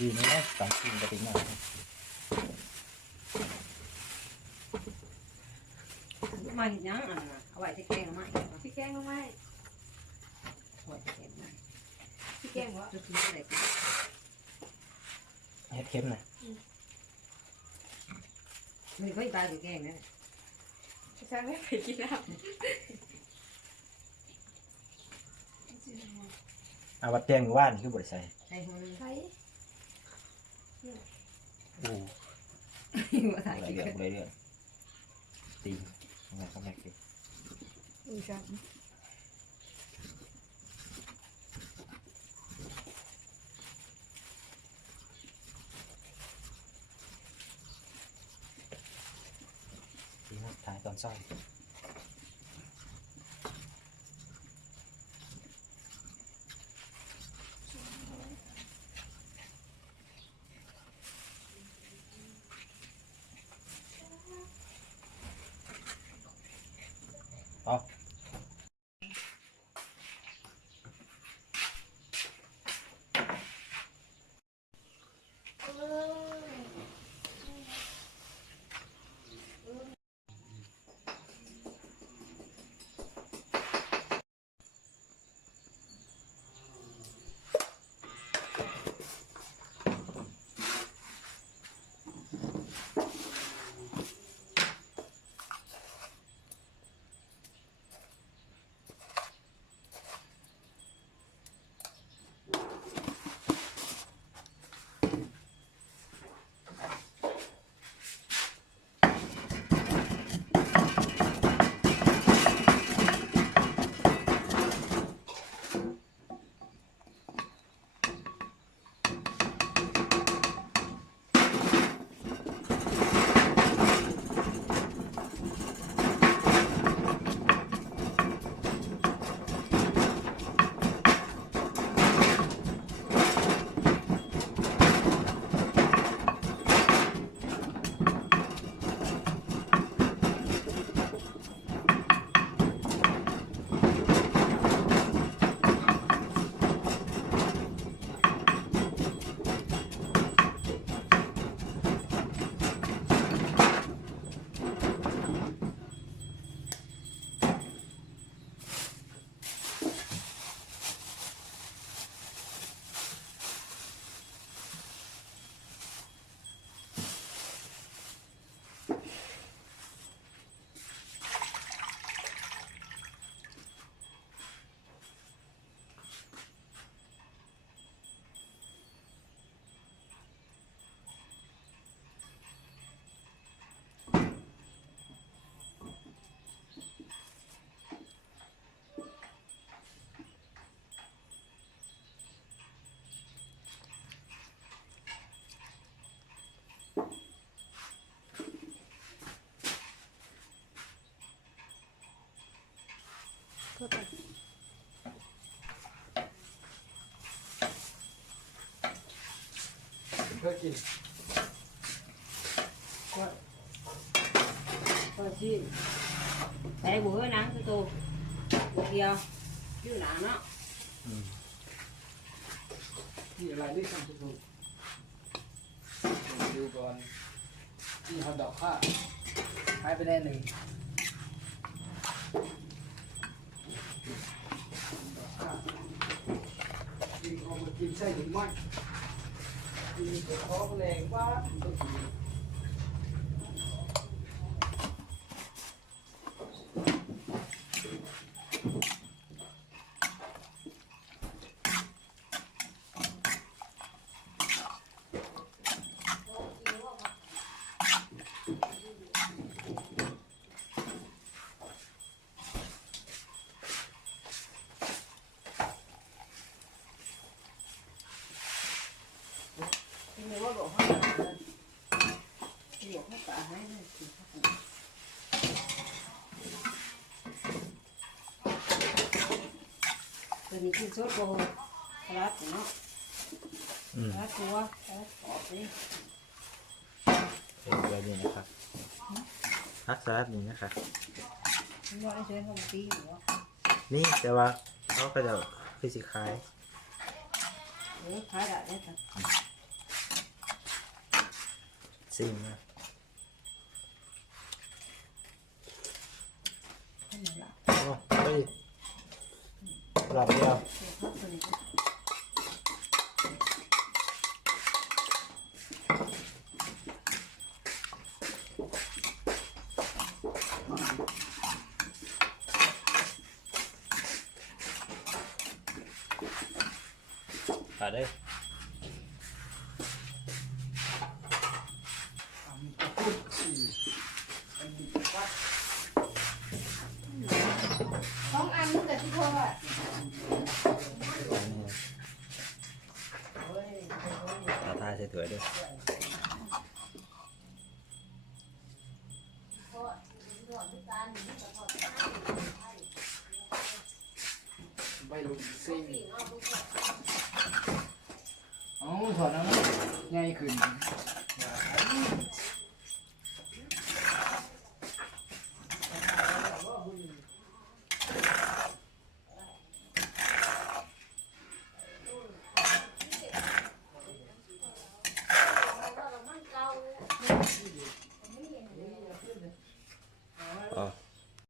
ดีไหมนะตามกินกระติกหน่อยมาเห็นยังอ่ะเอาไว้ที่แกงมาที่แกงมาไว้ไว้ที่แกงมาที่แกงวะจะกินอะไรกินเห็ดเค็มนะมันก็อีกตายอยู่แกงนะใช่ไม่ไปกินแล้ว เอาวัดแจ้งว่านคือบริษัทใช่หัวนึงใช่ โอ้ หัวถ่าย อะไร กิน เรื่องอะไรเรื่องตีอะไรก็ไม่เก็บ จัง ตีนะถ่ายตอนเศร้าอ๋อก็ตัดเคยกินก็ชิมแต่บัวนังคือตัวบัวเดียวชื่อหนังเนาะที่อะไรนี่ทำถูกดูก่อนที่เขาดอกข้าหายไปแน่หนึ่งดอกข้ากินเอามากินใช่หรือไม่กินตัวท้องแรงว่าตัวกินที่ไม่ว่าบอกให้บอกให้ตาให้เลย ตัวนี้กินโซดโบสลัดเนาะสลัดตัวสลัดกรอบนี่ แบบนี้นะครับฮักสลัดนี่นะครับ มันว่าไอ้เชื้อเขาปีหรือว่า นี่แต่ว่าเขาก็จะคือสิขาย ขายได้เนี่ยค่ะ ซิ่งนะ ให้หนูละ โอ้เฮ้ยหลับเดียว เดี๋ยวพักตัวนี้ก็ ขาดได้ พูดสี่อันนี้วัด ต้องอันนึงแต่ที่เธออ่ะ ตาทายใส่ถั่วด้วย ใบลุงซิ่งอ๋อถอดแล้วนะง่ายขึ้น